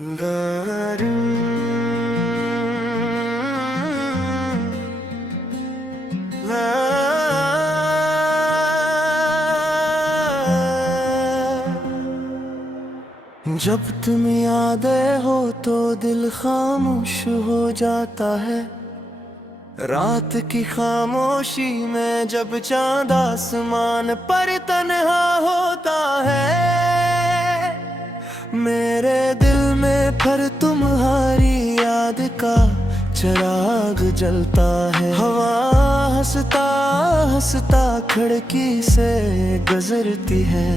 गारू ला जब तुम याद हो तो दिल खामोश हो जाता है। रात की खामोशी में जब चांद आसमान पर तन्हा होता है, मेरे दिल में फिर तुम्हारी याद का चिराग जलता है। हवा हंसता हंसता खिड़की से गुजरती है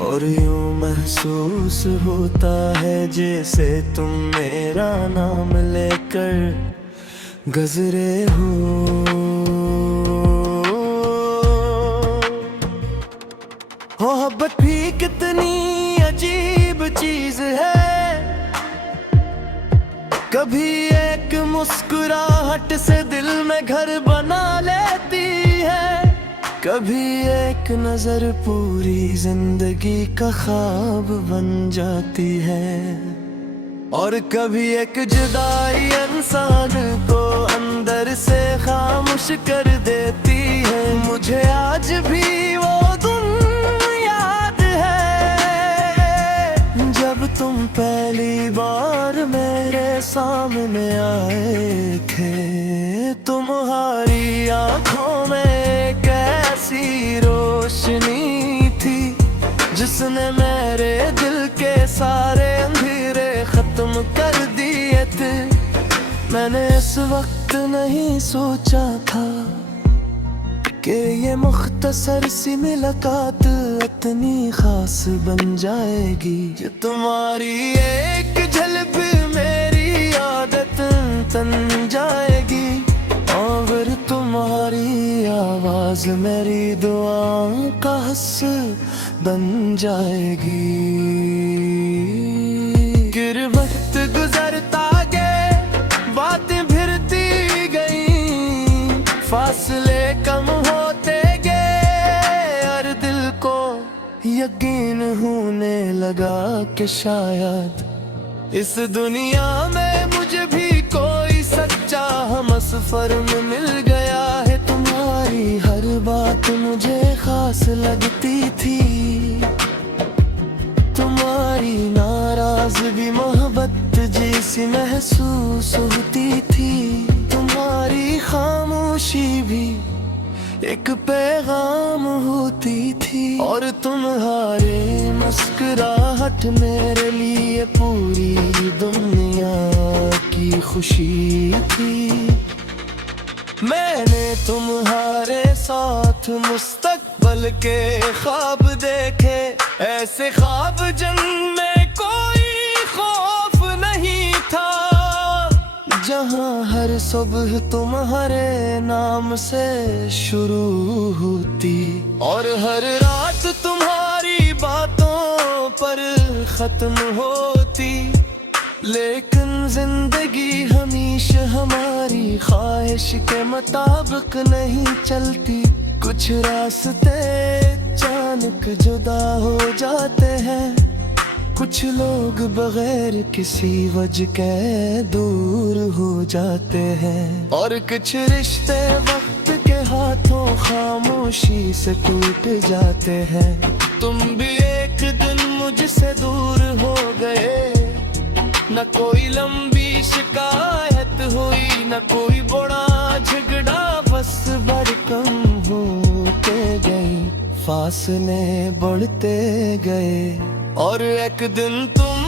और यूं महसूस होता है जैसे तुम मेरा नाम लेकर गुजरे हो। मोहब्बत भी कितनी अजीब चीज है, कभी एक मुस्कुराहट से दिल में घर बना लेती है, कभी एक नजर पूरी जिंदगी का ख्वाब बन जाती है, और कभी एक जुदाई इंसान को अंदर से खामोश कर देती है। मुझे आज भी वो दिन याद है जब तुम पहली बार मेरे सामने आए थे। तुम्हारी आंखों में एक ऐसी रोशनी थी जिसने मेरे दिल के सारे अंधेरे खत्म कर दिए थे। मैंने इस वक्त नहीं सोचा था कि ये मुख्तसर सी मुलाकात इतनी खास बन जाएगी। ये तुम्हारी एक झलक मेरी आदत बन जाएगी, और तुम्हारी आवाज मेरी दुआओं का हिस्सा बन जाएगी। गिर वक्त गुजरता गए बातें भिड़ती गई, फासले कम होते गए और दिल को यकीन होने लगा कि शायद इस दुनिया में मुझे भी कोई सच्चा हमसफर में मिल गया है। तुम्हारी हर बात मुझे खास लगती थी, तुम्हारी नाराजगी मोहब्बत जैसी महसूस होती थी, तुम्हारी खामोशी भी एक पैगाम होती थी, और तुम्हारे मुस्कुराहट मेरे लिए पूरी दुनिया की खुशी थी। मैंने तुम्हारे साथ मुस्तकबल के ख्वाब देखे, ऐसे ख्वाब जिनमें कोई खौफ नहीं था, जहां हर सुबह तुम्हारे नाम से शुरू होती और हर रात तुम्हारी बातों पर खत्म होती। लेकिन जिंदगी हमेशा हमारी ख्वाहिश के मुताबिक नहीं चलती, कुछ रास्ते अचानक जुदा हो जाते हैं, कुछ लोग बगैर किसी वजह के दूर हो जाते हैं, और कुछ रिश्ते वक्त के हाथों खामोशी से टूट जाते हैं। तुम भी एक दिन मुझसे दूर हो गए, न कोई लंबी शिकायत हुई, न कोई बड़ा झगड़ा, बस बरकम होते गए, फासले बढ़ते गए, और एक दिन तुम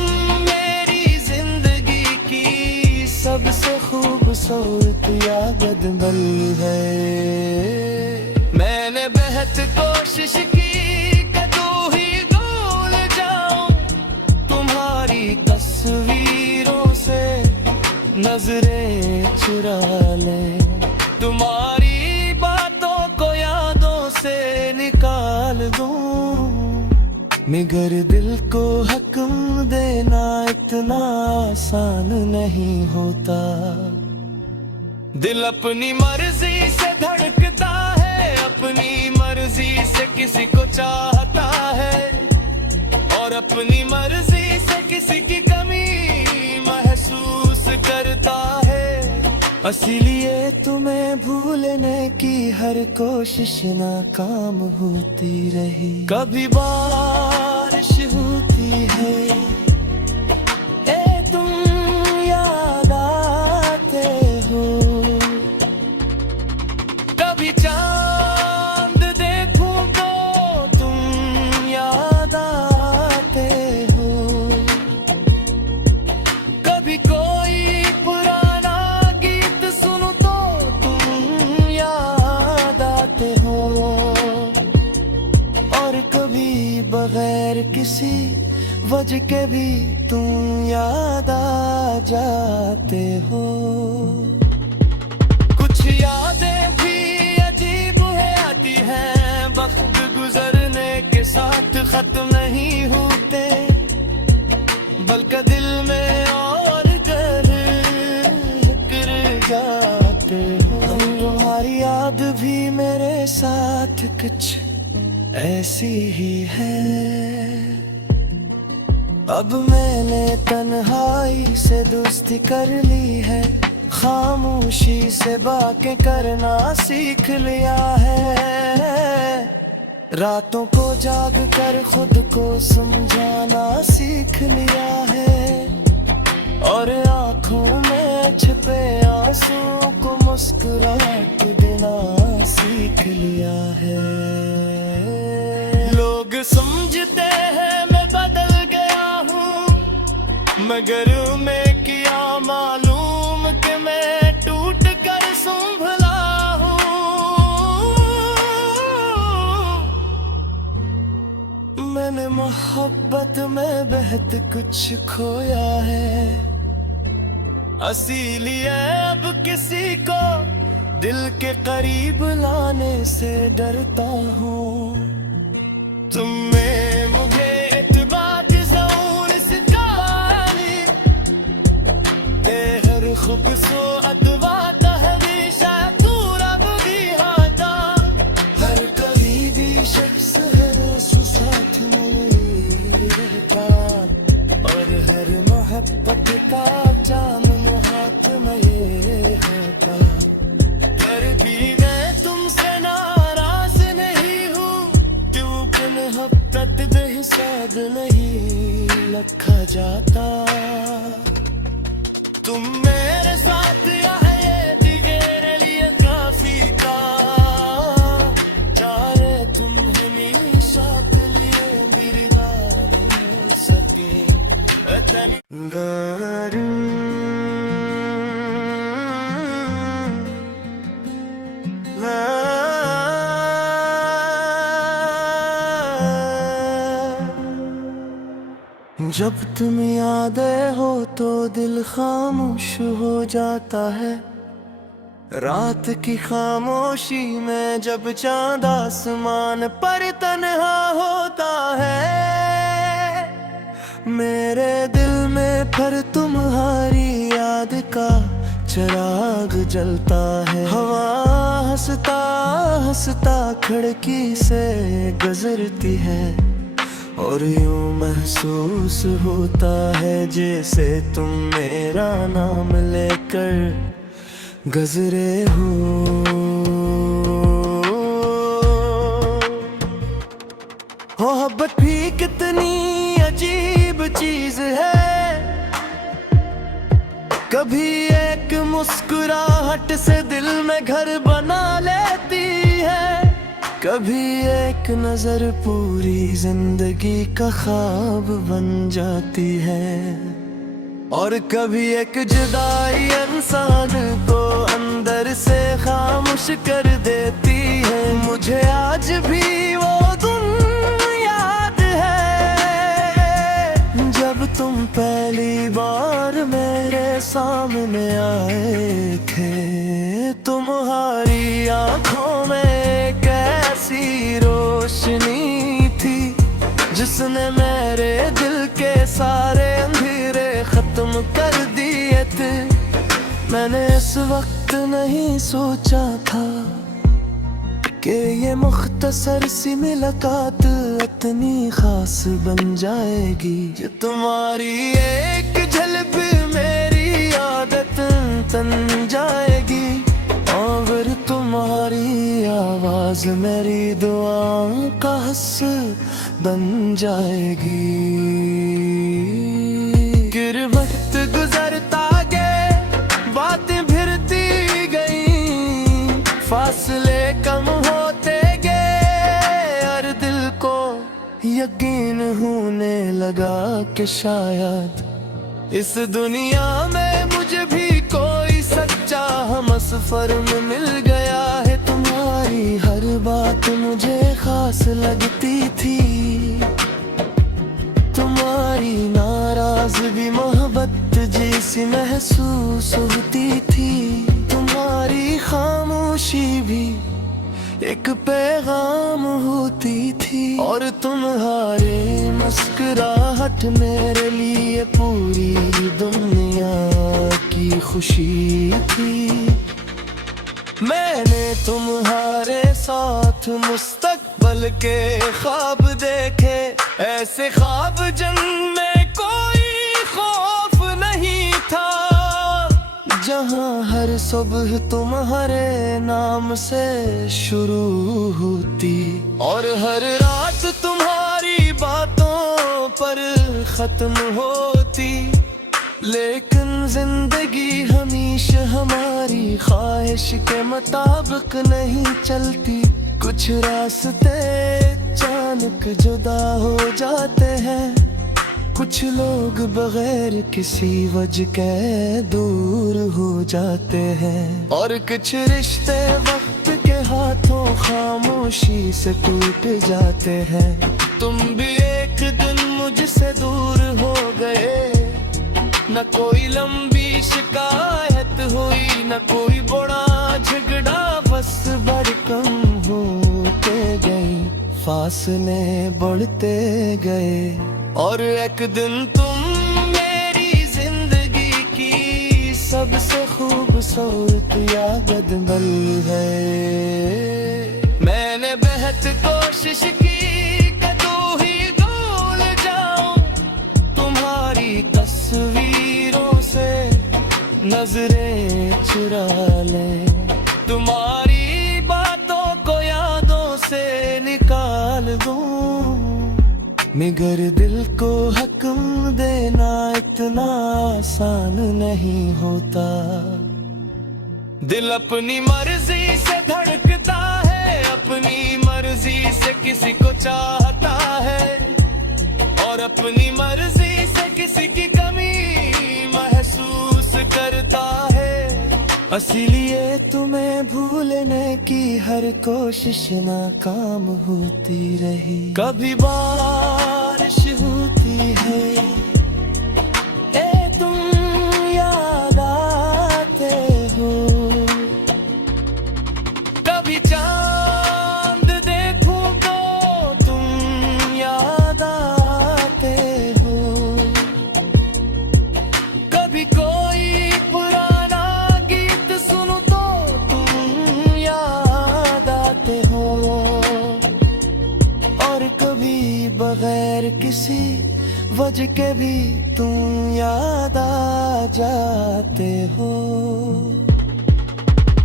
मेरी जिंदगी की सबसे खूबसूरत याद बन गए। मैंने बेहद कोशिश की कि तू ही भूल जाऊं, तुम्हारी तस्वीरों से नजरें चुरा ले, तुम्हारी बातों को यादों से निकाल दूं, मगर दिल को हुक्म देना इतना आसान नहीं होता। दिल अपनी मर्जी से धड़कता है, अपनी मर्जी से किसी को चाहता है, और अपनी मर्जी से किसी की कमी इसीलिए तुम्हें भूलने की हर कोशिश नाकाम होती रही। कभी बारिश होती है, ए तुम याद आते हो। कभी चांद देखूं तो तुम याद आते हो। कभी कोई पुराना गीत सुनो तो तुम याद आते हो। और कभी बगैर किसी वजह के भी तुम याद आ जाते हो। कुछ यादें भी अजीब है आती हैं, वक्त गुजरने के साथ खत्म नहीं होते, बल्कि दिल में और कर जाते हो। तुम्हारी याद भी मेरे साथ कुछ ऐसी ही है। अब मैंने तन्हाई से दोस्ती कर ली है, खामोशी से बातें करना सीख लिया है। रातों को जाग कर खुद को समझाना सीख लिया है। और आंखों में छिपे आंसू को मुस्कुराहट देना सीख लिया है। लोग समझते हैं मैं बदल गया हूँ, मगर मैं क्या मालूम कि मैं टूट कर संभला हूँ। मैंने मोहब्बत में बहुत कुछ खोया है, इसीलिए अब किसी को दिल के करीब लाने से डरता हूँ। तुम्हें मुझे इत्बार ज़रूर सिखानी, हर खूबसूरत बात हमेशा दूरा भी हाथा। हर करीबी शख्स है साथ में रहता, और हर मोहब्बत का जाम हाथ में ये है। पर भी मैं तुमसे नाराज नहीं हूँ, क्योंकि मोहब्बत बेहिसाब नहीं रखा जाता। तुम मेरे साथ आए तेरे लिए काफी था, चाहे तुम हमेशा के लिए बिरबान हो सके। जब तुम याद हो तो दिल खामोश हो जाता है। रात की खामोशी में जब चांद आसमान पर तन्हा होता है, मेरे दिल में फिर तुम्हारी याद का चिराग जलता है। हवा हंसता हंसता खिड़की से गुजरती है, और यूं महसूस होता है जैसे तुम मेरा नाम लेकर गुजरे हो। मोहब्बत भी कितनी अजीब चीज है, कभी एक मुस्कुराहट से दिल में घर बना लेती है, कभी एक नजर पूरी जिंदगी का ख्वाब बन जाती है, और कभी एक जुदाई इंसान को अंदर से खामोश कर देती है। मुझे आज भी वो दिन याद है, जब तुम पहली बार मेरे सामने आए थे। तुम्हारी आंखों में ऐसी रोशनी थी जिसने मेरे दिल के सारे अंधेरे खत्म कर दिए थे। मैंने इस वक्त नहीं सोचा था कि ये मुख्तसर सी मुलाकात इतनी खास बन जाएगी। ये तुम्हारी एक झलक मेरी आदत बन जाएगी। रोज मेरी दुआओं का हस्स बन जाएगी। गिर वक्त गुजरता गए, बातें भिड़ती गई, फासले कम होते गए, और दिल को यकीन होने लगा कि शायद इस दुनिया में मुझे भी कोई सच्चा हमसफर में मिल गया है। तुम्हारी हर बात मुझे खास लगती थी, तुम्हारी नाराजगी मोहब्बत जैसी महसूस होती थी, तुम्हारी खामोशी भी एक पैगाम होती थी, और तुम्हारी मुस्कुराहट मेरे लिए पूरी दुनिया की खुशी थी। मैंने तुम्हारे साथ मुस्तकबल के ख्वाब देखे, ऐसे ख्वाब जिनमें कोई खौफ नहीं था, जहाँ हर सुबह तुम्हारे नाम से शुरू होती, और हर रात तुम्हारी बातों पर खत्म होती। लेकिन जिंदगी हमेशा हमारी ख्वाहिश के मुताबिक नहीं चलती, कुछ रास्ते अचानक जुदा हो जाते हैं, कुछ लोग बगैर किसी वजह के दूर हो जाते हैं, और कुछ रिश्ते वक्त के हाथों खामोशी से टूट जाते हैं। तुम भी एक दिन मुझसे दूर हो गए, न कोई लंबी शिकायत हुई, न कोई बड़ा झगड़ा, बस भड़कम होते गए, फासले बढ़ते गए, और एक दिन तुम मेरी जिंदगी की सबसे खूबसूरत याद बन गए। मैंने बेहद कोशिश की कि तू ही भूल जाऊं, तुम्हारी तस्वीरों से नजरें चुरा ले, तुम्हारी बातों को यादों से निकाल दूं, मगर दिल को हुक्म देना इतना आसान नहीं होता। दिल अपनी मर्जी से धड़कता है, अपनी मर्जी से किसी को चाहता है, और अपनी मर्जी से किसी की कमी महसूस करता है। इसीलिए तुम्हें भूलने की हर कोशिश नाकाम होती रही। कभी बारिश होती है, ए तुम याद आते हो, कभी चांद देखूं तो तुम याद आते हो, कभी कोई बगैर किसी वजह के भी तुम याद आ जाते हो।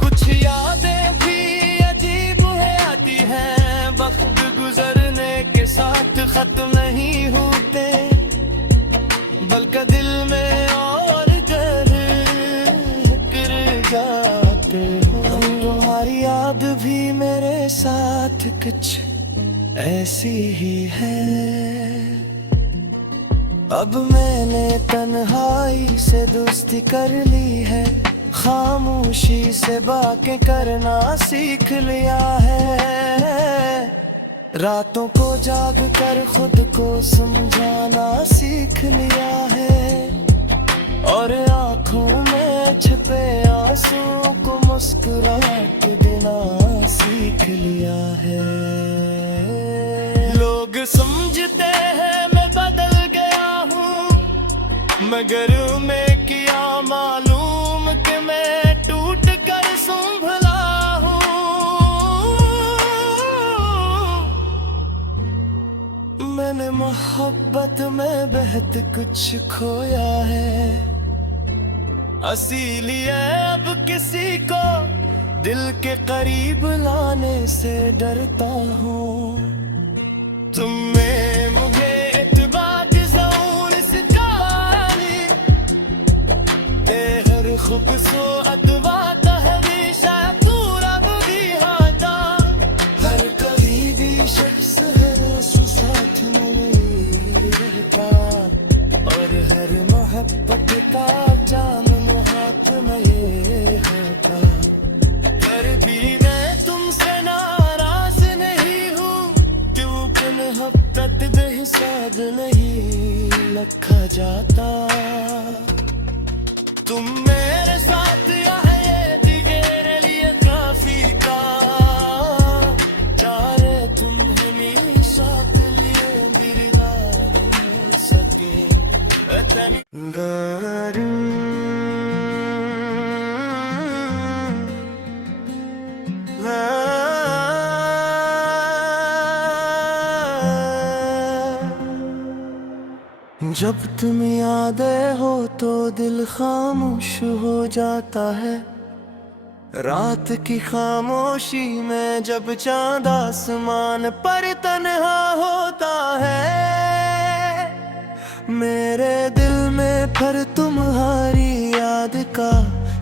कुछ यादें भी अजीब है आती हैं, वक्त गुजरने के साथ खत्म नहीं होते, बल्कि दिल में और गिर जाते हो। तुम्हारी याद भी मेरे साथ कुछ ऐसी ही है। अब मैंने तन्हाई से दोस्ती कर ली है, खामोशी से बातें करना सीख लिया है, रातों को जाग कर खुद को समझाना सीख लिया है, और आँखों में छिपे आंसुओं को मुस्कुराहट देना सीख लिया है। लोग समझते हैं मैं बदल गया हूँ, मगर मैं क्या मालूम कि मैं टूट कर संभला हूँ। मैंने मोहब्बत में बेहद कुछ खोया है, इसीलिए अब किसी को दिल के करीब लाने से डरता हूँ। तुम में मुझे इत्बार ज़रूर सितारी ते हर खूबसूरत बात हमेशा तू रब भी हाथा। हर कभी भी शख्स है सो साथ में रहता और हर मोहब्बत का जाम हाथ में ये होता। पर भी मैं तुमसे नाराज नहीं हूँ क्योंकि मोहब्बत बेहिसाब नहीं रखा जाता। तुम मेरे साथ यहाँ ये तेरे लिए काफी का चाहे तुम हमेशा के लिए बिरगा नहीं सके इतनी जब तुम याद हो तो दिल खामोश हो जाता है। रात की खामोशी में जब चांद आसमान पर तन्हा होता है। मेरे दिल में फिर तुम्हारी याद का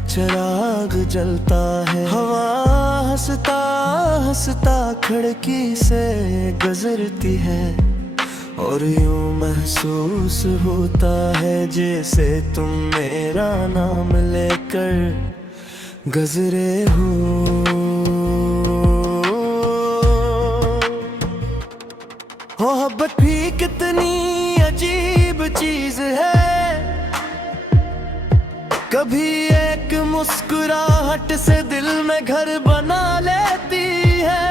चिराग जलता है। हवा हंसता हंसता खिड़की से गुजरती है और यूं महसूस होता है जैसे तुम मेरा नाम लेकर गुजरे हो। मोहब्बत भी कितनी अजीब चीज है। कभी एक मुस्कुराहट से दिल में घर बना लेती है।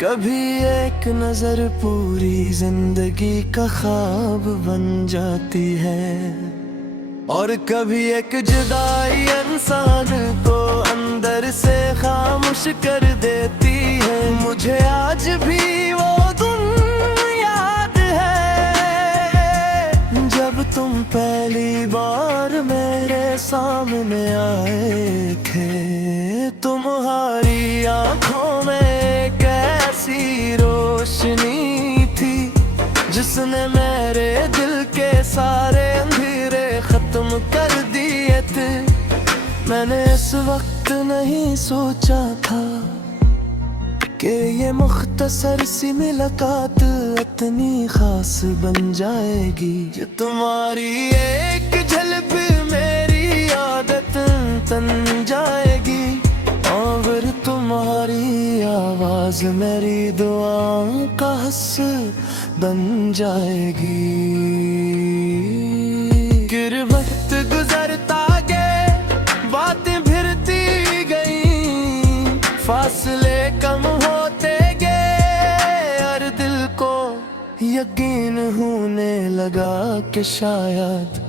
कभी एक नजर पूरी जिंदगी का ख्वाब बन जाती है। और कभी एक जुदाई इंसान को अंदर से खामोश कर देती है। मुझे आज भी वो दिन याद है जब तुम पहली बार मेरे सामने आए थे। तुम्हारी आंखों में ऐसी रोशनी थी जिसने मेरे दिल के सारे अंधेरे खत्म कर दिए थे। मैंने इस वक्त नहीं सोचा था कि ये मुख्तसर सी मुलाकात इतनी खास बन जाएगी। ये तुम्हारी एक झलक मेरी आदत बन जाएगी और तुम्हारी आवाज मेरी दुआओं का हिस्सा बन जाएगी। फिर वक्त गुजरता गए बातें भिड़ती गई, फासले कम होते गए और दिल को यकीन होने लगा कि शायद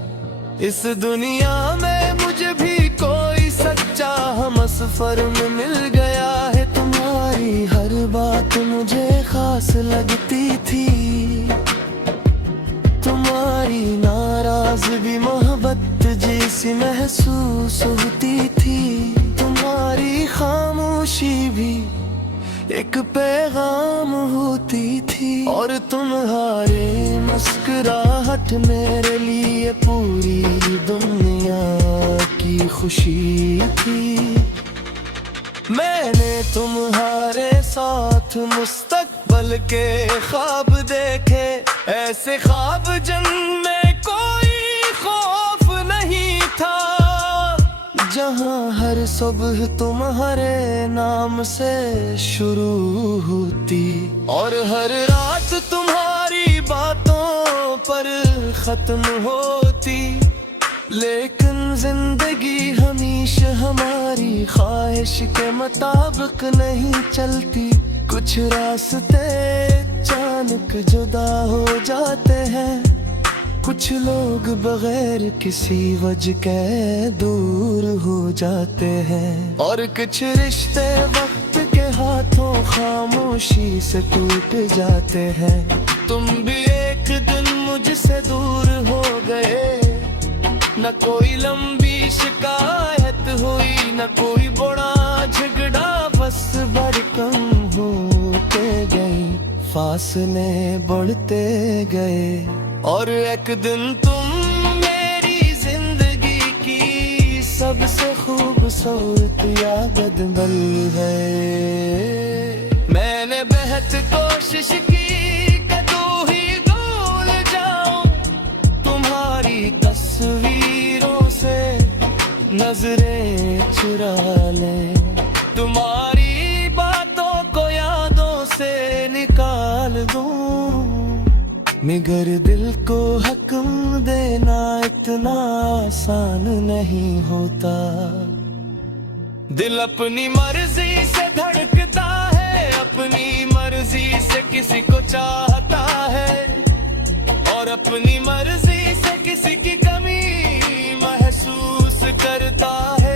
इस दुनिया में मुझे भी कोई सच्चा हमसफर में मिल गया है। तुम्हारी हर बात मुझे खास लगती थी। तुम्हारी नाराजगी मोहब्बत जैसी महसूस होती थी। तुम्हारी खामोशी भी एक पैगाम होती थी और तुम्हारे मुस्कुराहट मेरे लिए पूरी दुनिया की खुशी थी। मैंने तुम्हारे साथ मुस्तकबल के ख्वाब देखे, ऐसे ख्वाब जिनमें कोई खौफ नहीं था। जहाँ हर सुबह तुम्हारे नाम से शुरू होती और हर रात तुम्हारी बातों पर खत्म होती। लेकिन जिंदगी हमेशा हमारी ख्वाहिश के मुताबिक नहीं चलती। कुछ रास्ते अचानक जुदा हो जाते हैं, कुछ लोग बगैर किसी वजह के दूर हो जाते हैं और कुछ रिश्ते वक्त के हाथों खामोशी से टूट जाते हैं। तुम भी एक दिन मुझसे दूर हो गए, न कोई लंबी शिकायत हुई, न कोई बड़ा झगड़ा बस बरकम होते गए, फासले बढ़ते गए। और एक दिन तुम मेरी जिंदगी की सबसे खूबसूरत याद बन गए। मैंने बेहद कोशिश की कि तू ही भूल जाऊं, तुम्हारी तस्वीरों से नजरें चुरा ले, तुम्हारी बातों को यादों से निकाल दूं। मगर दिल को हुक्म देना इतना आसान नहीं होता। दिल अपनी मर्जी से धड़कता है, अपनी मर्जी से किसी को चाहता है, और अपनी मर्जी से किसी की कमी महसूस करता है।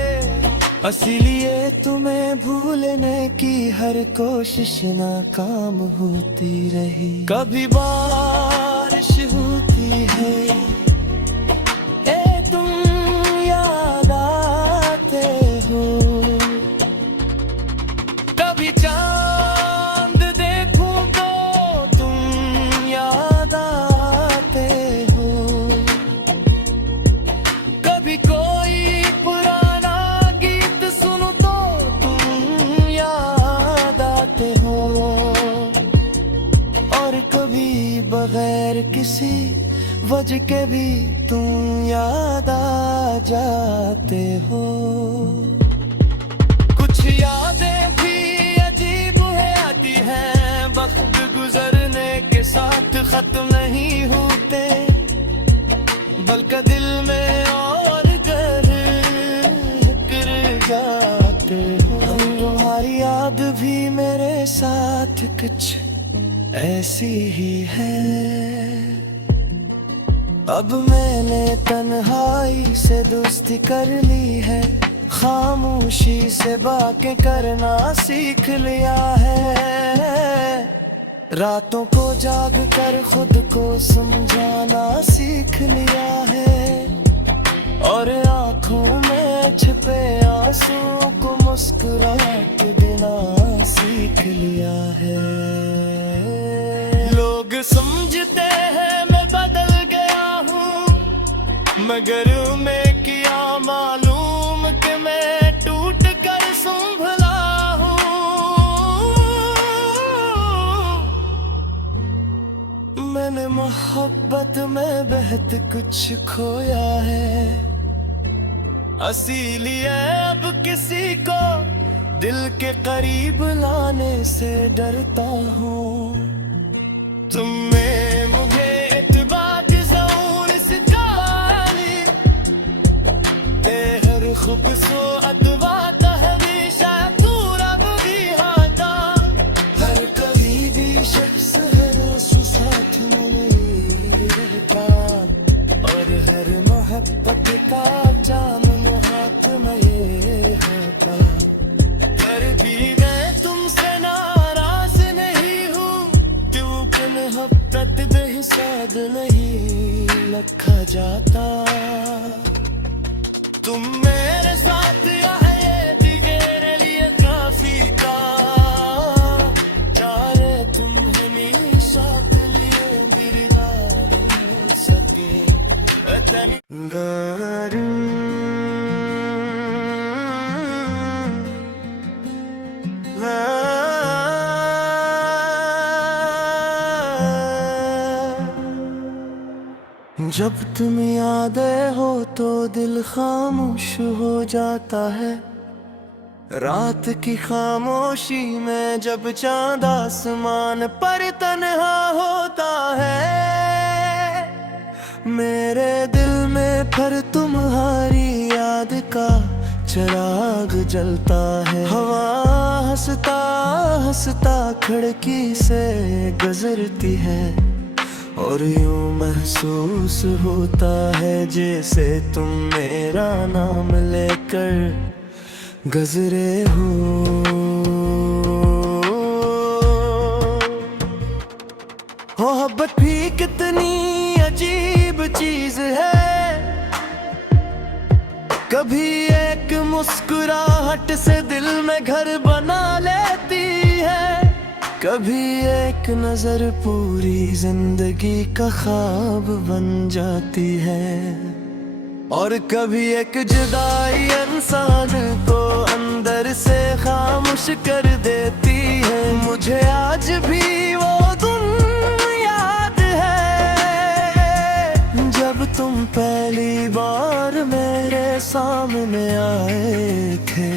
इसीलिए तुम्हें भूलने की हर कोशिश नाकाम होती रही। कभी बारिश होती है, ए तुम याद आते हो, कभी चांद देखूं तो तुम याद आते हो, कभी कोई पुराना गीत सुनो तो तुम याद आते हो, और कभी बगैर किसी वजह के भी तुम याद आ जाते हो। कुछ यादें भी अजीब है आती हैं, वक्त गुजरने के साथ खत्म नहीं होते, बल्कि दिल में और घर कर जाते हो। तुम्हारी याद भी मेरे साथ कुछ ऐसी ही है। अब मैंने तन्हाई से दोस्ती कर ली है, खामोशी से बातें करना सीख लिया है, रातों को जाग कर खुद को समझाना सीख लिया है, और आंखों में छिपे आंसुओं को मुस्कुराते देना सीख लिया है। लोग समझते हैं मैं बदल गया हूँ, मगर मैं क्या मालूम कि मैं टूट कर संभला हूँ। मैंने मोहब्बत में बहुत कुछ खोया है, इसीलिए अब किसी को दिल के करीब लाने से डरता हूँ। तुम्हें मुझे इत्बार ज़रूर सिखानी, तेहर खूबसूरत बात हमेशा तू रब भी हाथा, हर कभी भी शख्स है सु साथ नहीं रहता, और हर मोहब्बत का जाम हाथ में ये होता। पर भी मैं तुमसे नाराज नहीं हूँ, क्योंकि मोहब्बत बेहिसाब नहीं रखा जाता। तुम मेरे साथ यहाँ ये भी मेरे लिए काफी था, चाहे तुम हमेशा के लिए मेरी मान सके। जब तुम याद हो तो दिल खामोश हो जाता है, रात की खामोशी में जब चांद आसमान पर तन्हा होता है, मेरे दिल में फिर तुम्हारी याद का चिराग जलता है। हवा हंसता हंसता खिड़की से गुजरती है, और यूं महसूस होता है जैसे तुम मेरा नाम लेकर गुजरे हो। मोहब्बत भी कितनी अजीब चीज है, कभी एक मुस्कुराहट से दिल में घर बना लेती है, कभी एक नजर पूरी जिंदगी का ख्वाब बन जाती है, और कभी एक जुदाई इंसान को अंदर से खामोश कर देती है। मुझे आज भी वो दिन याद है जब तुम पहली बार मेरे सामने आए थे।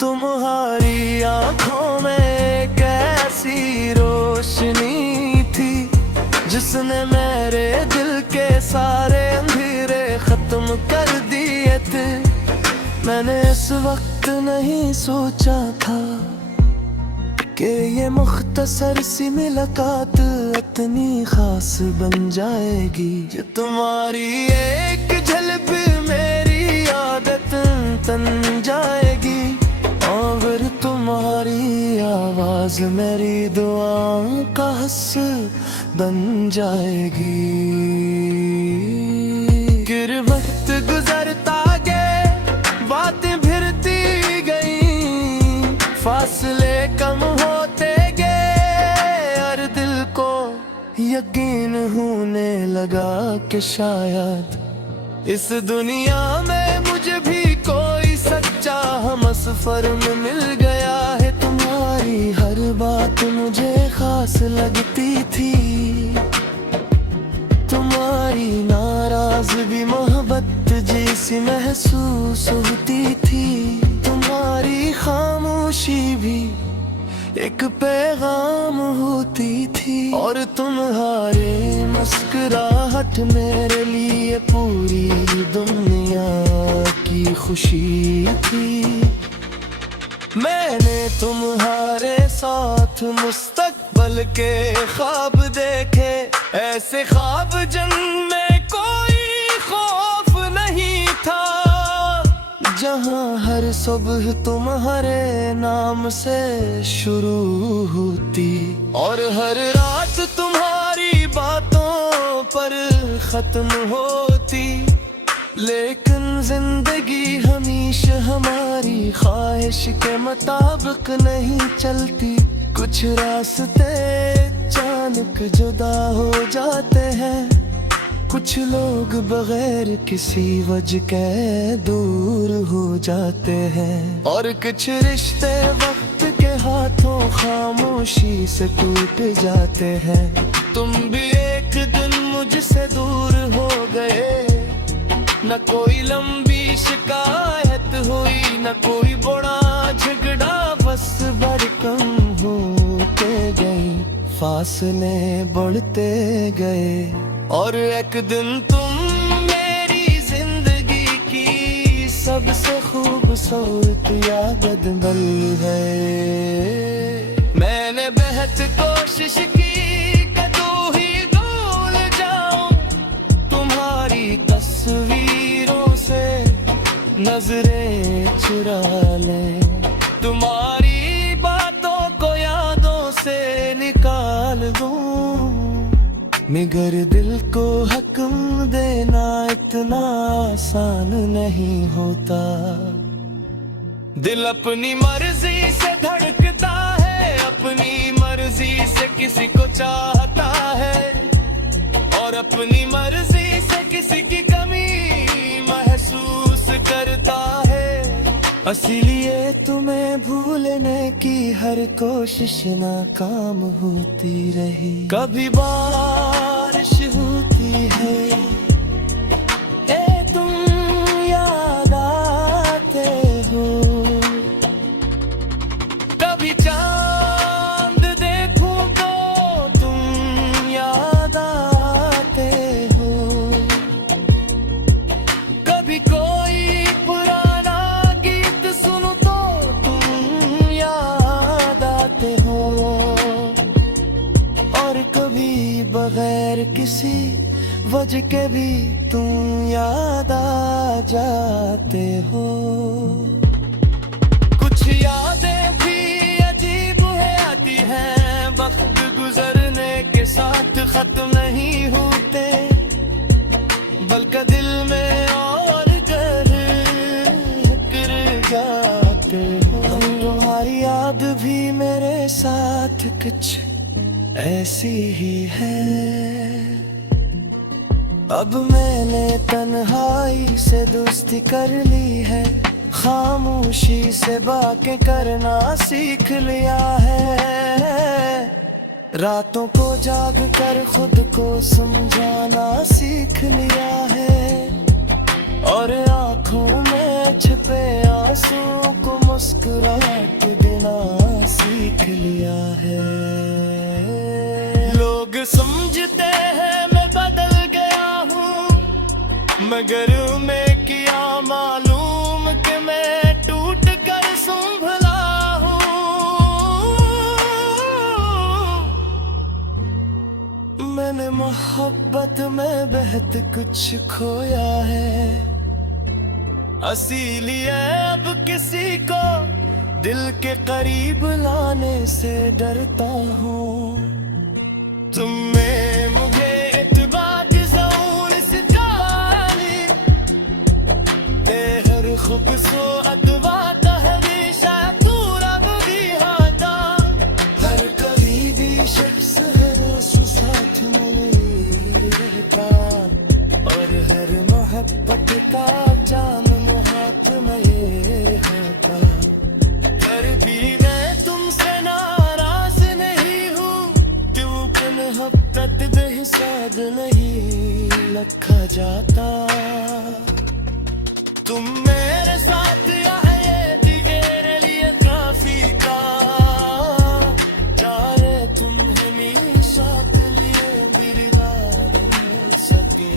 तुम्हारी आंखों में एक ऐसी रोशनी थी जिसने मेरे दिल के सारे अंधेरे खत्म कर दिए थे। मैंने इस वक्त नहीं सोचा था कि ये मुख्तसर सी मुलाकात इतनी खास बन जाएगी। ये तुम्हारी एक झलक मेरी आदत बन जाएगी, और तुम्हारी आवाज मेरी दुआओं का हिस्सा बन जाएगी। फिर वक्त गुजरता गया, बातें भिड़ती गई, फासले कम होते गए, और दिल को यकीन होने लगा कि शायद इस दुनिया में मुझे भी कोई सच्चा हमसफर में मिल गया है। तुम्हारी हर बात मुझे खास लगती थी, तुम्हारी नाराजगी मोहब्बत जैसी महसूस होती थी, तुम्हारी खामोशी भी एक पैगाम होती थी, और तुम्हारे मुस्कुराहट मेरे लिए पूरी दुनिया की खुशी थी। मैंने तुम्हारे साथ मुस्तकबल के ख्वाब देखे, ऐसे ख्वाब जिनमें कोई खौफ नहीं था, जहाँ हर सुबह तुम्हारे नाम से शुरू होती, और हर रात तुम्हारी बातों पर खत्म होती। लेकिन जिंदगी हमेशा हमारी ख्वाहिश के मुताबिक नहीं चलती, कुछ रास्ते अचानक जुदा हो जाते हैं, कुछ लोग बगैर किसी वजह के दूर हो जाते हैं, और कुछ रिश्ते वक्त के हाथों खामोशी से टूट जाते हैं। तुम भी एक दिन मुझसे दूर हो गए, न कोई लंबी शिकायत हुई, न कोई बड़ा झगड़ा, बस बड़कम होते गई, फासले बढ़ते गए, और एक दिन तुम मेरी जिंदगी की सबसे खूबसूरत याद बन गए। मैंने बेहद कोशिश की कि तू ही भूल जाऊं, तुम्हारी तस्वीरों से नजरें चुरा ले, तुम्हारी बातों को यादों से निकाल दूं, मगर दिल को हुक्म देना इतना आसान नहीं होता। दिल अपनी मर्जी से धड़कता है, अपनी मर्जी से किसी को चाहता है, और अपनी मर्जी से किसी की कमी महसूस करता है। इसीलिए तुम्हें भूलने की हर कोशिश नाकाम होती रही। कभी बारिश होती है, ए तुम याद आते हो, कभी चांद देखूं तो तुम याद आते हो, कभी कोई पुराना गीत सुनो तो तुम याद आते हो, और कभी बगैर किसी वजह के भी तुम याद आ जाते हो। कुछ यादें भी अजीब है आती हैं, वक्त गुजरने के साथ खत्म नहीं होते, बल्कि दिल में और गहर कुछ ऐसी ही है। अब मैंने तन्हाई से दोस्ती कर ली है, खामोशी से बातें करना सीख लिया है। रातों को जाग कर खुद को समझाना सीख लिया है, और आँखों में छिपे आंसुओं को मुस्कुराहट देना सीख लिया है। लोग समझते हैं मैं बदल गया हूँ, मगर मैं क्या मालूम कि मैं टूट कर संभला हूँ। मैंने मोहब्बत में बहुत कुछ खोया है, इसीलिए अब किसी को दिल के करीब लाने से डरता हूँ। तुमने मुझे इत्बार ज़रूर सिखाई, हर खूबसूरत बात हमेशा तू रब भी आता। हर करीबी शख्स हर साथ नहीं रहता, और हर मोहब्बत का जाम हाथ में ये होता। पर भी मैं तुमसे नाराज नहीं हूँ, क्योंकि मोहब्बत बेहिसाब नहीं रखा जाता। तुम मेरे साथ आए तेरे लिए काफी था, चाहे तुम हमेशा के लिए बिरवा नहीं सके।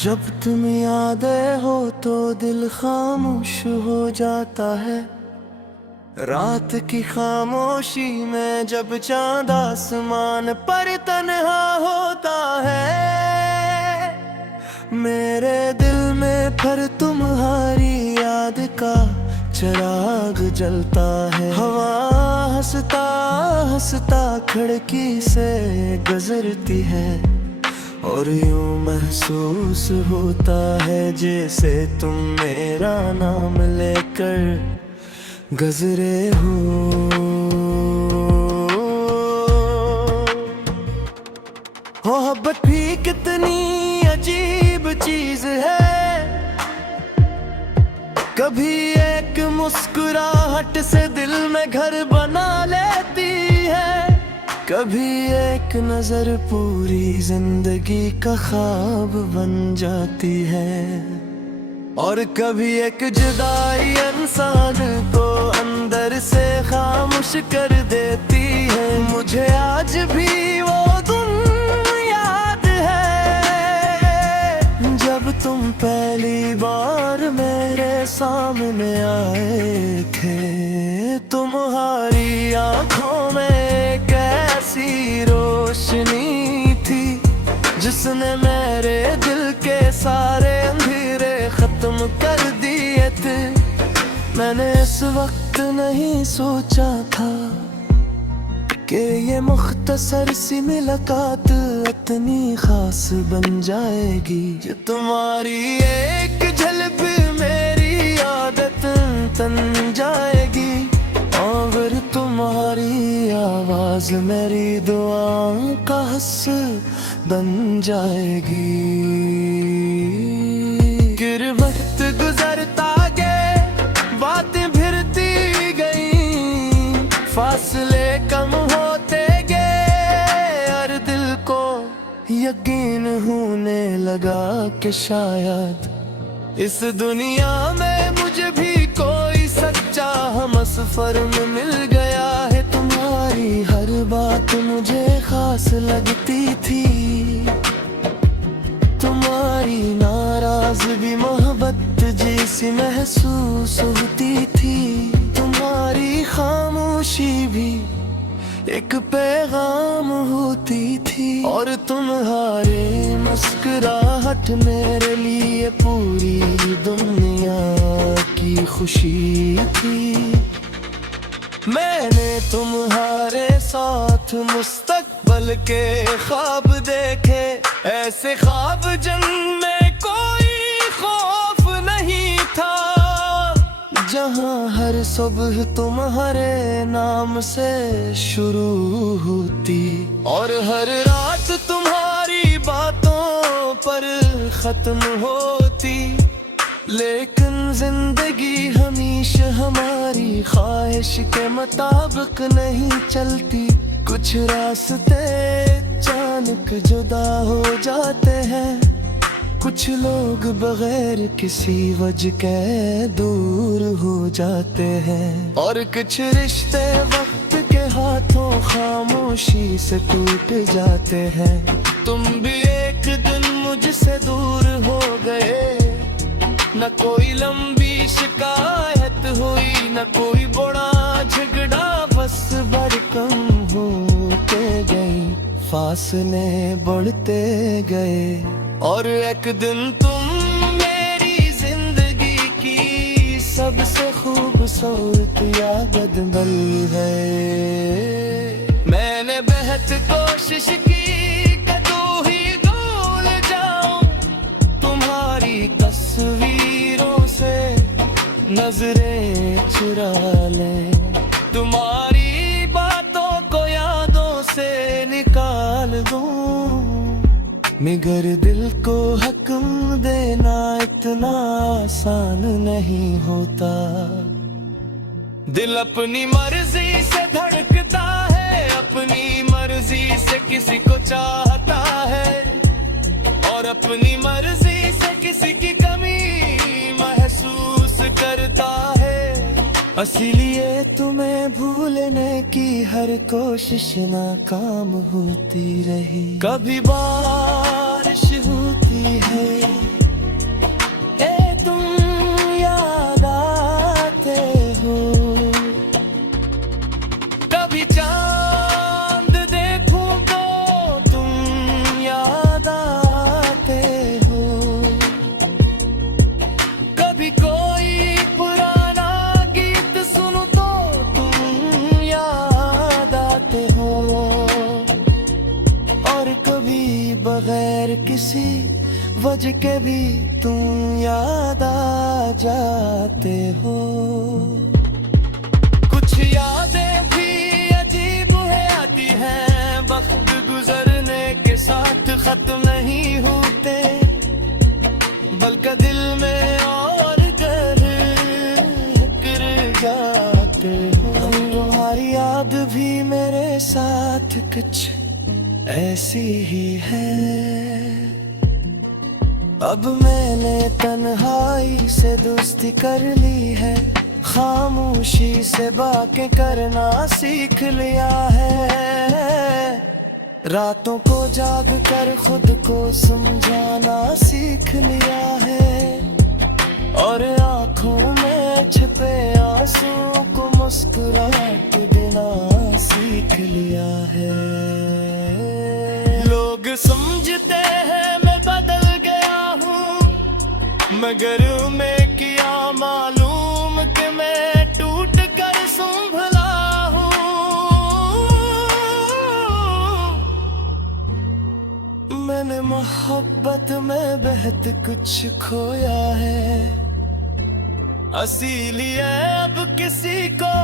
जब तुम याद हो तो दिल खामोश हो जाता है, रात की खामोशी में जब चांद आसमान पर तन्हा होता है। मेरे दिल में फिर तुम्हारी याद का चिराग जलता है। हवा हंसता हंसता खिड़की से गुजरती है, और यूं महसूस होता है जैसे तुम मेरा नाम लेकर गुजरे हो। मोहब्बत भी कितनी अजीब चीज है, कभी एक मुस्कुराहट से दिल में घर बना लेती है, कभी एक नजर पूरी जिंदगी का ख्वाब बन जाती है, और कभी एक जुदाई इंसान को अंदर से खामोश कर देती है। मुझे आज भी वो दिन याद है, जब तुम पहली बार मेरे सामने आए थे। तुम्हारी आंखों में ऐसी रोशनी थी जिसने मेरे दिल के सारे अंधेरे खत्म कर दिए थे। मैंने इस वक्त नहीं सोचा था कि ये मुख्तसर सी मुलाकात इतनी खास बन जाएगी। ये तुम्हारी एक झलक मेरी आदत बन जाएगी, और तुम्हारी आवाज मेरी दुआओं का हिस्सा बन जाएगी। फिर वक्त गुजरता गए, बातें भिड़ती गई, फासले कम होते गए, और दिल को यकीन होने लगा कि शायद इस दुनिया में मुझे भी कोई सच्चा हमसफर में मिल गया है। तुम्हारी हर बात मुझे खास लगती थी, तुम्हारी नाराजगी मोहब्बत जैसी महसूस होती थी, तुम्हारी खामोशी भी एक पैगाम होती थी, और तुम्हारे मुस्कुराहट मेरे लिए पूरी दुनिया की खुशी थी। मैंने तुम्हारे साथ मुस्तकबल के ख्वाब देखे, ऐसे ख्वाब जिनमें कोई खौफ नहीं था, जहां हर सुबह तुम्हारे नाम से शुरू होती और हर रात तुम्हारी बातों पर खत्म होती। लेकिन जिंदगी हमेशा हमारी ख्वाहिश के मुताबिक नहीं चलती, कुछ रास्ते अचानक जुदा हो जाते हैं, कुछ लोग बगैर किसी वजह के दूर हो जाते हैं, और कुछ रिश्ते वक्त के हाथों खामोशी से टूट जाते हैं। तुम भी एक दिन मुझसे दूर हो गए, न कोई लंबी शिकायत हुई, न कोई बड़ा झगड़ा, बस भड़कम होते गई, फासले बढ़ते गए, और एक दिन तुम मेरी जिंदगी की सबसे खूबसूरत याद बन गए। मैंने बेहद कोशिश की कि तू ही भूल जाऊं, तुम्हारी तस्वीरों से नजरें चुरा ले, तुम्हारी बातों को यादों से निकाल दूं, मगर दिल को हुक्म देना इतना आसान नहीं होता। दिल अपनी मर्जी से धड़कता है, अपनी मर्जी से किसी को चाहता है, और अपनी मर्जी से किसी की कमी महसूस करता है। इसीलिए तुम्हें भूलने की हर कोशिश नाकाम होती रही। कभी बारिश होती है, ए तुम याद आते हो, कभी चांद देखूं तो तुम याद आते हो, कभी कोई पुराना गीत सुनो तो तुम याद आते हो, और कभी बगैर किसी वजह के भी तुम याद आ जाते हो। कुछ यादें भी अजीब है आती हैं, वक्त गुजरने के साथ खत्म नहीं होते, बल्कि दिल में और गिर जाते हो। तुम्हारी याद भी मेरे साथ कुछ ऐसी ही है। अब मैंने तन्हाई से दोस्ती कर ली है, खामोशी से बातें करना सीख लिया है, रातों को जाग कर खुद को समझाना सीख लिया है, और आँखों में छिपे आंसू को मुस्कुराहट देना सीख लिया है। लोग समझते हैं मैं बदल गया हूँ, मगर मैं क्या मालूम कि मैं टूट कर संभला हूँ। मैंने मोहब्बत में बहुत कुछ खोया है, इसीलिए अब किसी को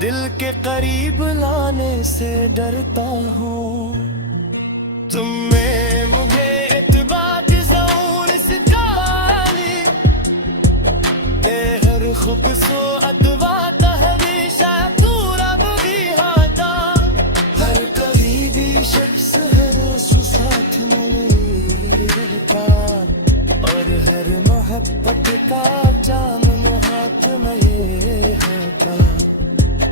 दिल के करीब लाने से डरता हूँ। तुमने मुझे इत्बार ज़रूर सिखाई, हर खूबसूरत बात हमेशा तू रब भी हाथा, हर करीबी शख्स है साथ में रहता, और हर मोहब्बत का जाम हाथ में ये होता।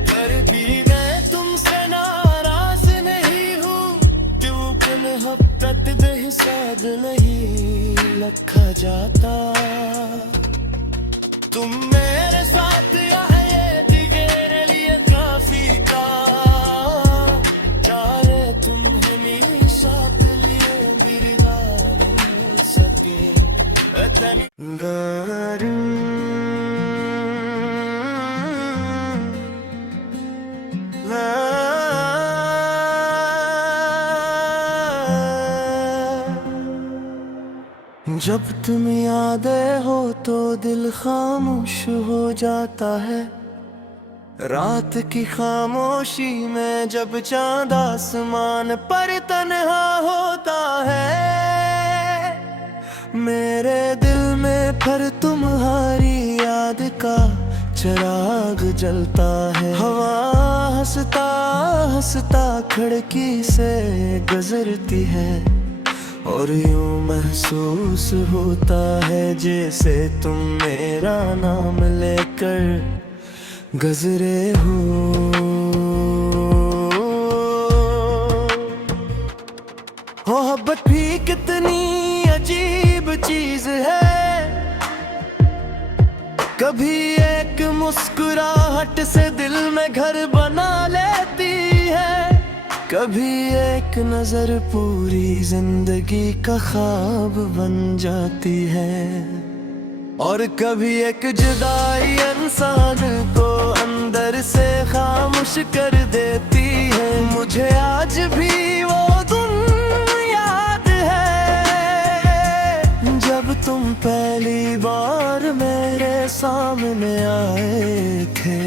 पर भी मैं तुमसे नाराज नहीं हूँ, क्योंकि मोहब्बत बेहिसाब नहीं रखा जाता। तुम मेरे साथ आए तेरे लिए काफी था, चाहे तुम हमें साथ लिए बिरवा नहीं सके। जब तुम यादें हो तो दिल खामोश हो जाता है। रात की खामोशी में जब चांद आसमान पर तन्हा होता है, मेरे दिल में फिर तुम्हारी याद का चिराग जलता है। हवा हंसता हंसता खिड़की से गुजरती है और यूं महसूस होता है जैसे तुम मेरा नाम लेकर गुजरे हो। मोहब्बत भी कितनी अजीब चीज है, कभी एक मुस्कुराहट से दिल में घर बना लेती है, कभी एक नजर पूरी जिंदगी का ख्वाब बन जाती है, और कभी एक जुदाई इंसान को अंदर से खामोश कर देती है। मुझे आज भी वो दिन याद है जब तुम पहली बार मेरे सामने आए थे।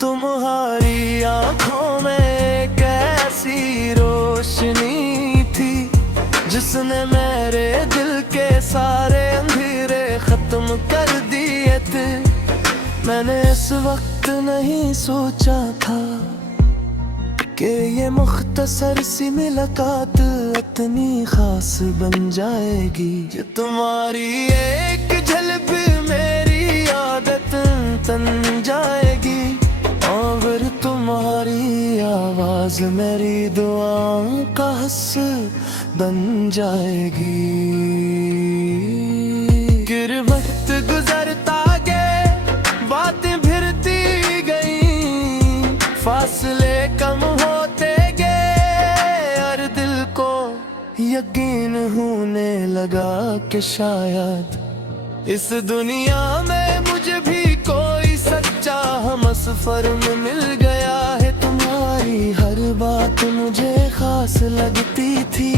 तुम्हारी आंखों में एक ऐसी रोशनी थी जिसने मेरे दिल के सारे अंधेरे खत्म कर दिए थे। मैंने इस वक्त नहीं सोचा था कि ये मुख्तसर सी मुलाकात इतनी खास बन जाएगी। ये तुम्हारी एक झलक मेरी आदत बन जाएगी, और तुम्हारी आवाज मेरी दुआओं का हिस्सा बन जाएगी। गिर वक्त गुजरता गए, बातें भिड़ती गई, फासले कम होते गए, और दिल को यकीन होने लगा कि शायद इस दुनिया में मुझे भी कोई सच्चा हमसफर में मिल गया है। तुम्हारी हर बात मुझे खास लगती थी,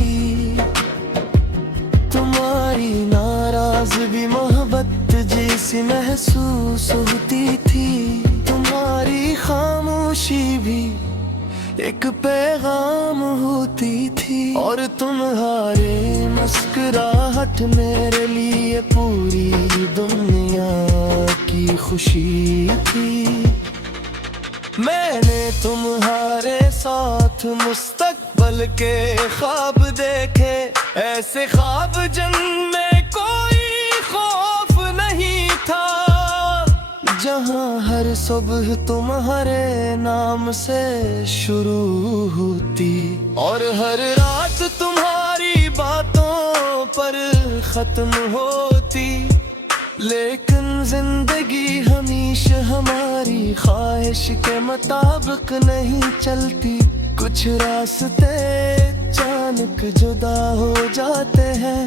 तुम्हारी नाराजगी मोहब्बत जैसी महसूस होती थी, तुम्हारी खामोशी भी एक पैगाम होती थी, और तुम्हारे मुस्कुराहट मेरे लिए पूरी दुनिया की खुशी थी। मैंने तुम्हारे साथ मुस्तकबल के ख्वाब देखे, ऐसे ख्वाब जिनमें कोई खौफ नहीं था, जहां हर सुबह तुम्हारे नाम से शुरू होती और हर रात तुम्हारी बातों पर खत्म होती। लेकिन जिंदगी हमेशा हमारी ख्वाहिश के मुताबिक नहीं चलती, कुछ रास्ते अचानक जुदा हो जाते हैं,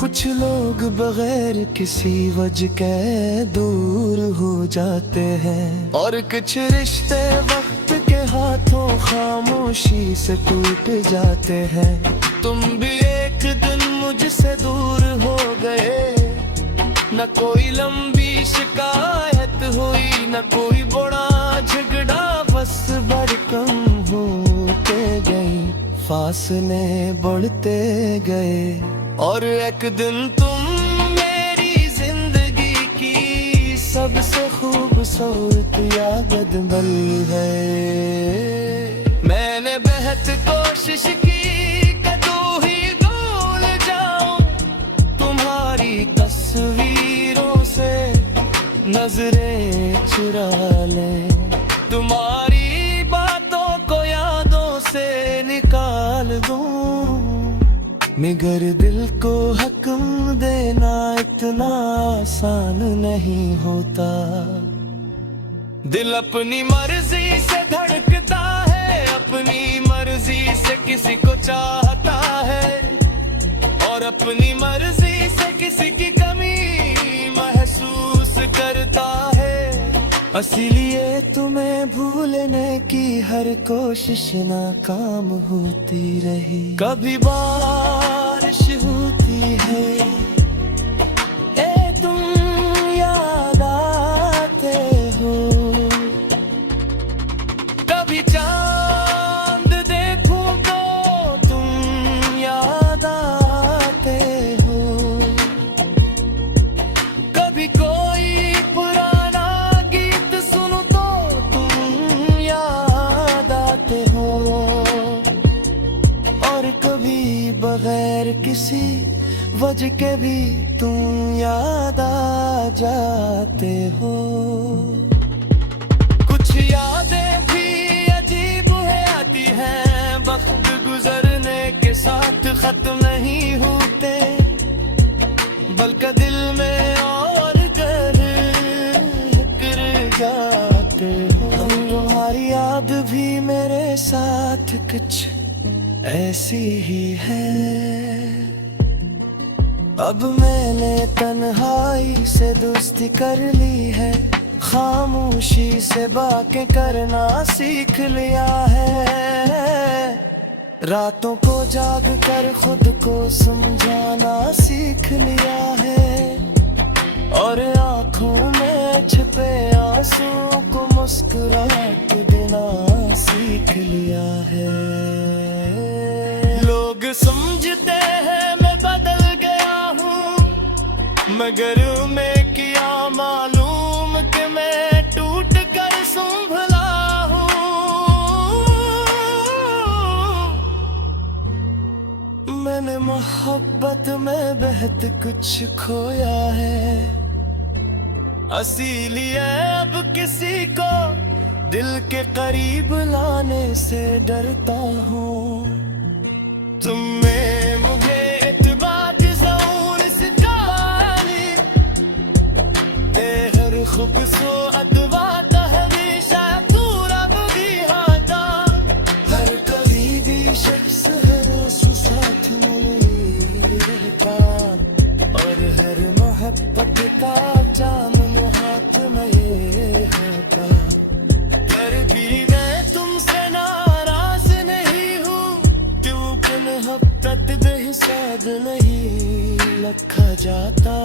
कुछ लोग बगैर किसी वजह के दूर हो जाते हैं, और कुछ रिश्ते वक्त के हाथों खामोशी से टूट जाते हैं। तुम भी एक दिन मुझसे दूर हो गए, न कोई लंबी शिकायत हुई, न कोई बड़ा झगड़ा, बस भड़कम होते गए, फासले बढ़ते गए, और एक दिन तुम मेरी जिंदगी की सबसे खूबसूरत याद बन गए। मैंने बेहद कोशिश की कि तू ही भूल जाऊं, तुम्हारी तस्वीरों से नजरें चुरा ले, तुम्हारी बातों को यादों से निकाल दूं, मगर दिल को हुक्म देना इतना आसान नहीं होता। दिल अपनी मर्जी से धड़कता है, अपनी मर्जी से किसी को चाहता है, और अपनी मर्जी से किसी की कमी महसूस करता है। इसीलिए तुम्हें भूलने की हर कोशिश नाकाम होती रही। कभी बारिश होती है, बज के भी तुम याद आ जाते हो। कुछ यादें भी अजीब है आती हैं, वक्त गुजरने के साथ खत्म नहीं होते, बल्कि दिल में और गिर जाते हो। तुम्हारी याद भी मेरे साथ कुछ ऐसी ही है। अब मैंने तन्हाई से दोस्ती कर ली है, खामोशी से बातें करना सीख लिया है, रातों को जाग कर खुद को समझाना सीख लिया है, और आंखों में छिपे आंसू को मुस्कुराते देना सीख लिया है। लोग समझते हैं मैं बदल गया हूँ, मगर मैं किया मालूम कि मैं टूट कर संभला हूँ। मैंने मोहब्बत में बहुत कुछ खोया है, इसीलिए अब किसी को दिल के करीब लाने से डरता हूँ। तुम्हें मुझे इत्बार ज़रूर सिखानी, तेहर खूबसूरत बात हमेशा पूरा भी होता, हर कभी भी शख्स है साथ मिल रहता, और हर मोहब्बत का जाम हाथ में ये होता। पर भी मैं तुमसे नाराज नहीं हूँ, क्योंकि मोहब्बत बेहिसाब नहीं रखा जाता।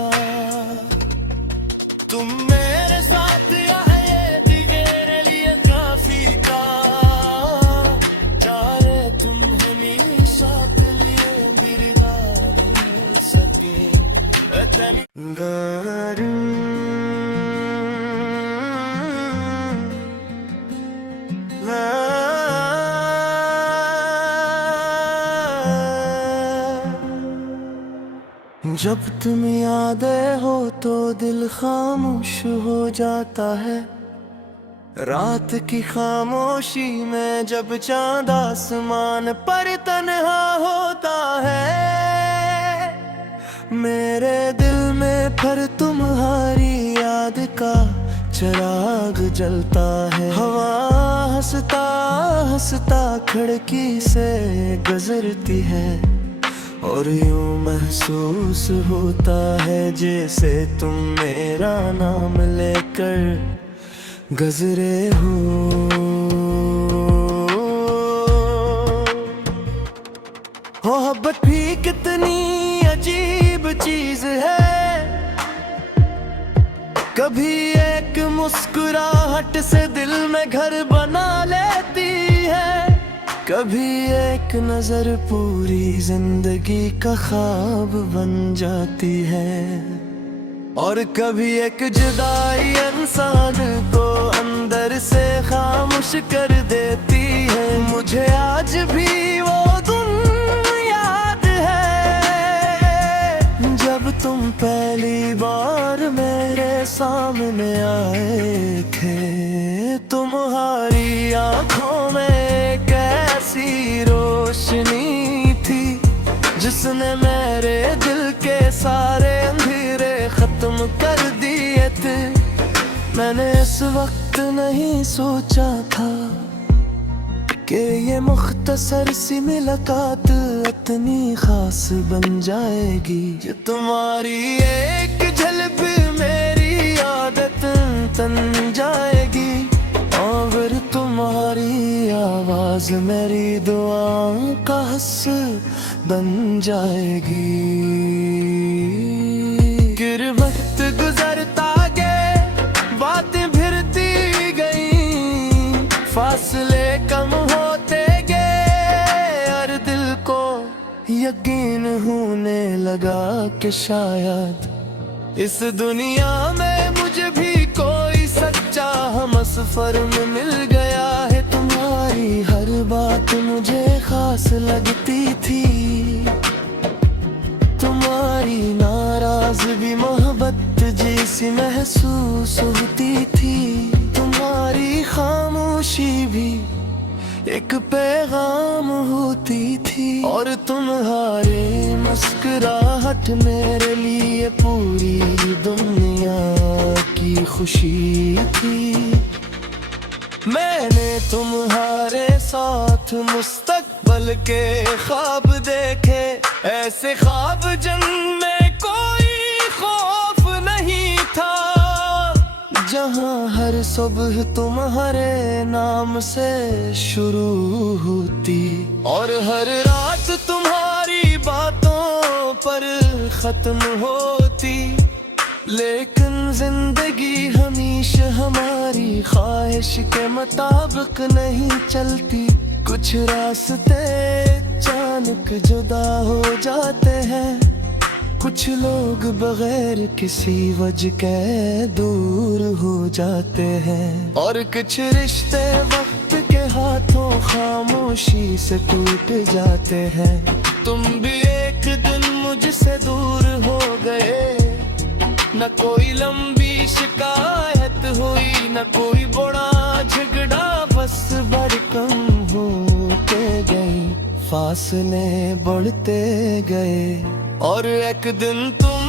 तुम मेरे साथ यहाँ ये मेरे लिए काफी था, चाहे तुम हमेशा के लिए बिरना नहीं सके। जब तुम याद हो तो दिल खामोश हो जाता है, रात की खामोशी में जब चांद आसमान पर तन्हा होता है, मेरे दिल में फिर तुम्हारी याद का चिराग जलता है। हवा हंसता हंसता खिड़की से गुजरती है, और यूं महसूस होता है जैसे तुम मेरा नाम लेकर गुजरे हो। मोहब्बत भी कितनी अजीब चीज है, कभी एक मुस्कुराहट से दिल में घर बना लेती है, कभी एक नजर पूरी जिंदगी का ख्वाब बन जाती है, और कभी एक जुदाई इंसान को अंदर से खामोश कर देती है। मुझे आज भी वो दिन याद है, जब तुम पहली बार मेरे सामने आए थे। तुम्हारी आंखों में कैसी रोशनी थी, जिसने मेरे दिल के सारे अंधेरे खत्म कर दिए थे। मैंने इस वक्त नहीं सोचा था कि ये मुख्तसर सी मुलाकात इतनी खास बन जाएगी। ये तुम्हारी एक झलक मेरी आदत बन जाएगी, और तुम्हारी आवाज मेरी दुआओं का हिस्सा बन जाएगी। फिर वक्त गुजरता गए, बातें भिड़ती गई, फासले कम होते गए, और दिल को यकीन होने लगा कि शायद इस दुनिया में मुझे भी कोई सच्चा हमसफर में मिल गया है। तुम्हारी हर बात मुझे खास लगती थी, तुम्हारी महसूस होती थी। तुम्हारी खामोशी भी एक पैगाम होती थी, और तुम्हारे मुस्कुराहट मेरे लिए पूरी दुनिया की खुशी थी। मैंने तुम्हारे साथ मुस्तकबल के ख्वाब देखे, ऐसे ख्वाब जिनमें कोई खौफ नहीं था, जहां हर सुबह तुम्हारे नाम से शुरू होती और हर रात तुम्हारी बातों पर खत्म होती। लेकिन जिंदगी हमेशा हमारी ख्वाहिश के मुताबिक नहीं चलती। कुछ रास्ते अचानक जुदा हो जाते हैं, कुछ लोग बगैर किसी वजह के दूर हो जाते हैं, और कुछ रिश्ते वक्त के हाथों खामोशी से टूट जाते हैं। तुम भी एक दिन मुझसे दूर हो गए, न कोई लंबी शिकायत हुई, न कोई बड़ा झगड़ा, बस बड़कम होते गई, फासले बढ़ते गए। और एक दिन तुम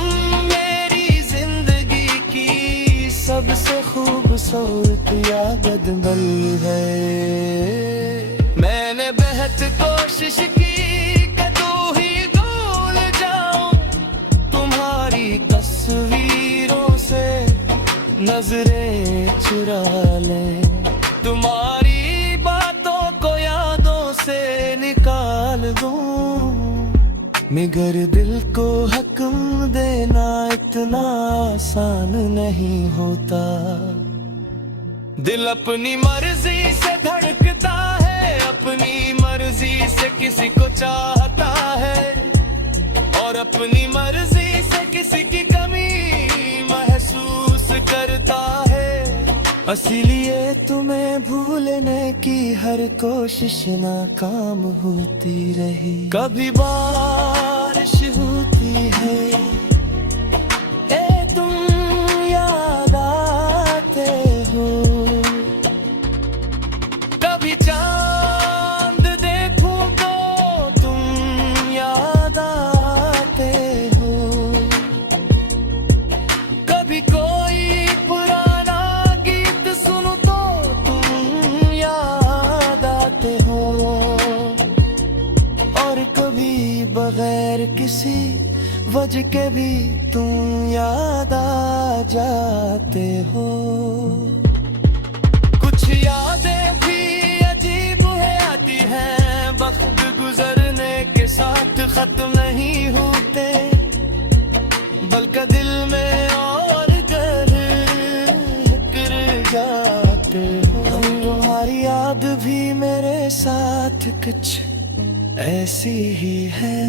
मेरी जिंदगी की सबसे खूबसूरत याद बन गए। मैंने बेहद कोशिश की कि तू ही भूल जाऊं, तुम्हारी तस्वीरों से नजरें चुरा ले, तुम्हारी बातों को यादों से निकाल दूं, मगर दिल को हुक्म देना इतना आसान नहीं होता। दिल अपनी मर्जी से धड़कता है, अपनी मर्जी से किसी को चाहता है, और अपनी मर्जी से किसी की कमी महसूस करता है। इसीलिए तुम्हें भूलने की हर कोशिश नाकाम होती रही। कभी बारिश होती है, तुम याद आते हो, कभी चांद देखूं तो तुम याद आते हो, कभी कोई पुराना गीत सुनो तो तुम याद आते हो, और कभी बगैर किसी वजह के भी तुम याद आ जाते हो। कुछ यादें भी अजीब है आती हैं, वक्त गुजरने के साथ खत्म नहीं होते, बल्कि दिल में और गिर जाते हो। तुम्हारी याद भी मेरे साथ कुछ ऐसी ही है।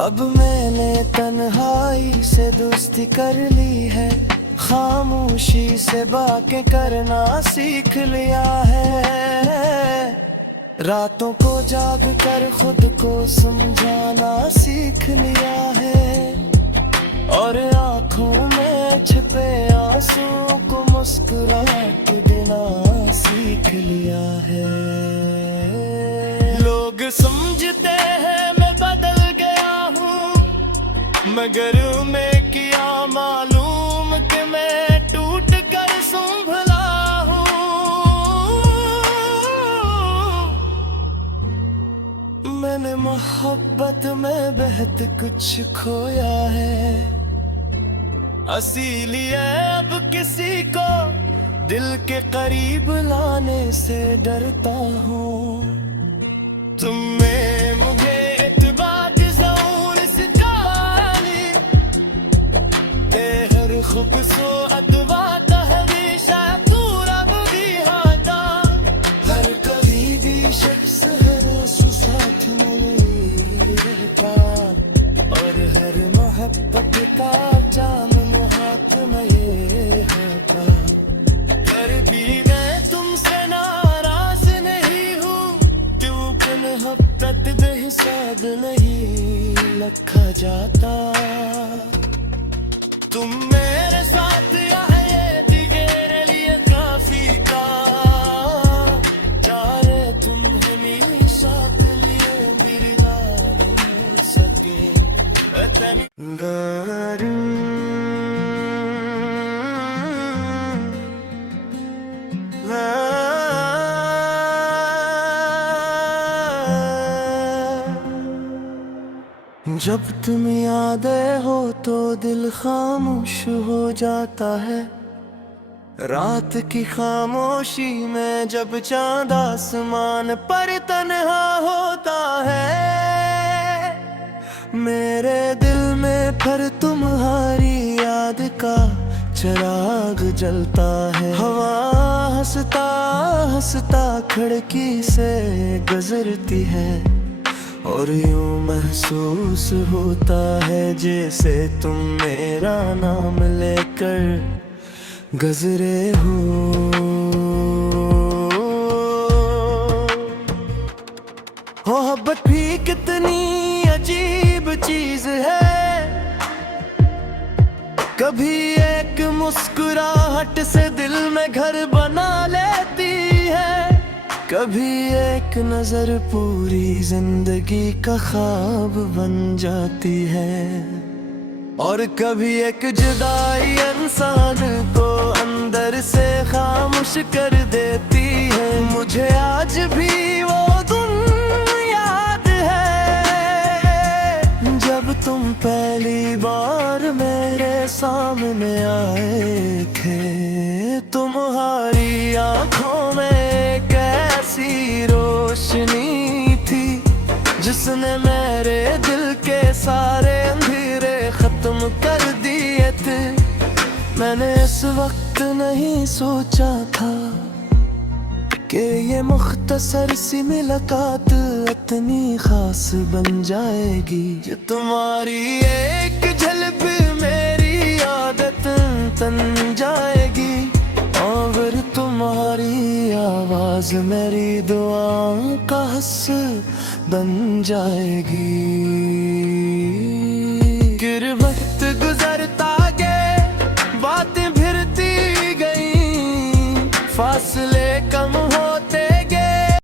अब मैंने तन्हाई से दोस्ती कर ली है, खामोशी से बातें करना सीख लिया है, रातों को जाग कर खुद को समझाना सीख लिया है, और आंखों में छिपे आंसुओं को मुस्कुराते देना सीख लिया है। लोग समझते हैं मैं बदल गया हूँ, मगर मैं क्या मालूम कि मैं टूट कर संभला हूँ। मैंने मोहब्बत में बेहद कुछ खोया है, इसीलिए अब किसी को दिल के करीब लाने से डरता हूँ। तुम्हें मुझे इत्बार ज़रूर सिखानी, हर खूबसूरत बात हमेशा पूरा भी होता, हर कभी भी शख्स हर साथ मिल रहता, और हर मोहब्बत का जाम हाथ में ये होता। पर भी मैं तुमसे नाराज नहीं हूँ, क्योंकि मोहब्बत बेहिसाब नहीं रखा जाता। तुम मेरे साथ यहाँ ये भी मेरे लिए काफी था चाहे तुम हमेशा के लिए मेरी ना मिल सके जब तुम यादें हो तो दिल खामोश हो जाता है रात की खामोशी में जब चांद आसमान पर तन्हा होता है मेरे दिल में फिर तुम्हारी याद का चिराग जलता है हवा हंसता हंसता खिड़की से गुजरती है और यूं महसूस होता है जैसे तुम मेरा नाम लेकर गुजरे हो मोहब्बत भी कितनी अजीब चीज है कभी एक मुस्कुराहट से दिल में घर बना लेती है कभी एक नजर पूरी जिंदगी का ख्वाब बन जाती है और कभी एक जुदाई इंसान को अंदर से खामोश कर देती है मुझे आज भी वो दिन याद है जब तुम पहली बार मेरे सामने आए थे तुम्हारी आंखों में ऐसी रोशनी थी जिसने मेरे दिल के सारे अंधेरे खत्म कर दिए थे मैंने इस वक्त नहीं सोचा था कि ये मुख्तसर सी मुलाकात इतनी खास बन जाएगी ये तुम्हारी एक झलक मेरी आदत तन जाएगी और तुम्हारी आवाज मेरी दुआओं का हिस्सा बन जाएगी फिर वक्त गुजरता गए बातें भिड़ती गई फासले कम